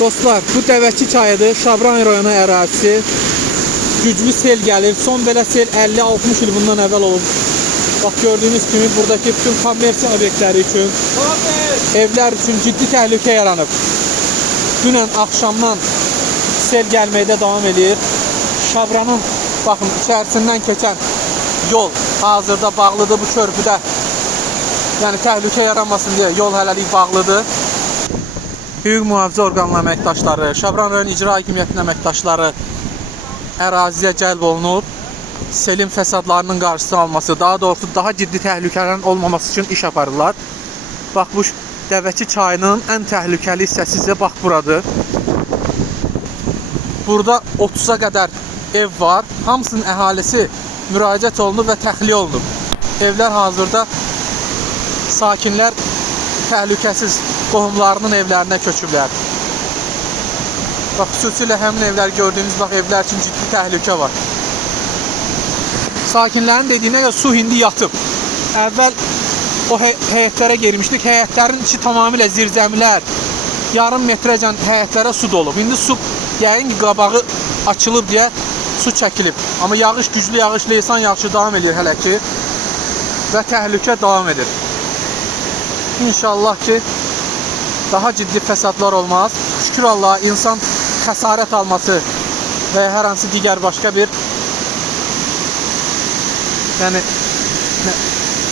Dostlar, bu Dəvəçi çayıdır. Şabran rayonu ərazisi. Güclü sel gəlir. Son belə sel 50-60 il bundan əvvəl olub. Bax, gördüyünüz kimi buradakı bütün kommersiya obyektləri üçün, evlər üçün ciddi təhlükə yaranıb. Dünən axşamdan sel gəlməkdə davam edir. Şabranın, baxın, içərisindən keçən yol hazırda bağlıdır bu körpüdə. Yəni təhlükə yaranmasın deyə yol hələlik bağlıdır. Hüquq mühafizə orqanları əməkdaşları, Şabran rayon icra hakimiyyətinin əməkdaşları əraziyə cəlb olunub. Selin fəsadlarının qarşısını alması, daha doğrusu daha ciddi təhlükələrin olmaması üçün iş aparırlar. Bax, bu Dəvəçi çayının ən təhlükəli hissəsi isə bax buradır. Burada 30-a qədər ev var. Hamısının əhalisi müraciət olunub və təxliyə olunub. Evlər hazırda sakinlər təhlükəsiz qohumlarının evlərinə köçüblər. Bax, xüsusilə həmin evlər gördüyünüz bax, evlər üçün ciddi təhlükə var. Sakinlərin dediyinə görə su indi yatıb. Əvvəl o həyətlərə girmişdik. Həyətlərin içi tamamilə zirzəmilər, yarım metrəcən həyətlərə su dolub. İndi su, yəqin ki, qabağı açılıb deyə su çəkilib. Amma yağış, güclü yağış, leysan yağışı davam edir hələ ki və təhlükə davam edir. İnşallah ki, daha ciddi fəsadlar olmaz. Şükür Allah, insan xəsarət alması və hər hansı digər başqa bir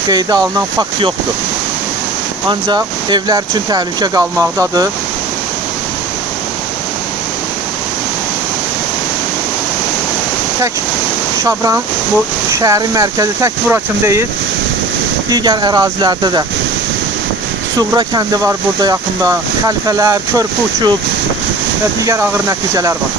qeydə alınan fakt yoxdur. Ancaq evlər üçün təhlükə qalmaqdadır. Tək Şabran, bu şəhərin mərkəzi tək bura üçün deyil, digər ərazilərdə də. Suğra kəndi var burada yaxında, xəlfələr, körpü uçub və digər ağır nəticələr var.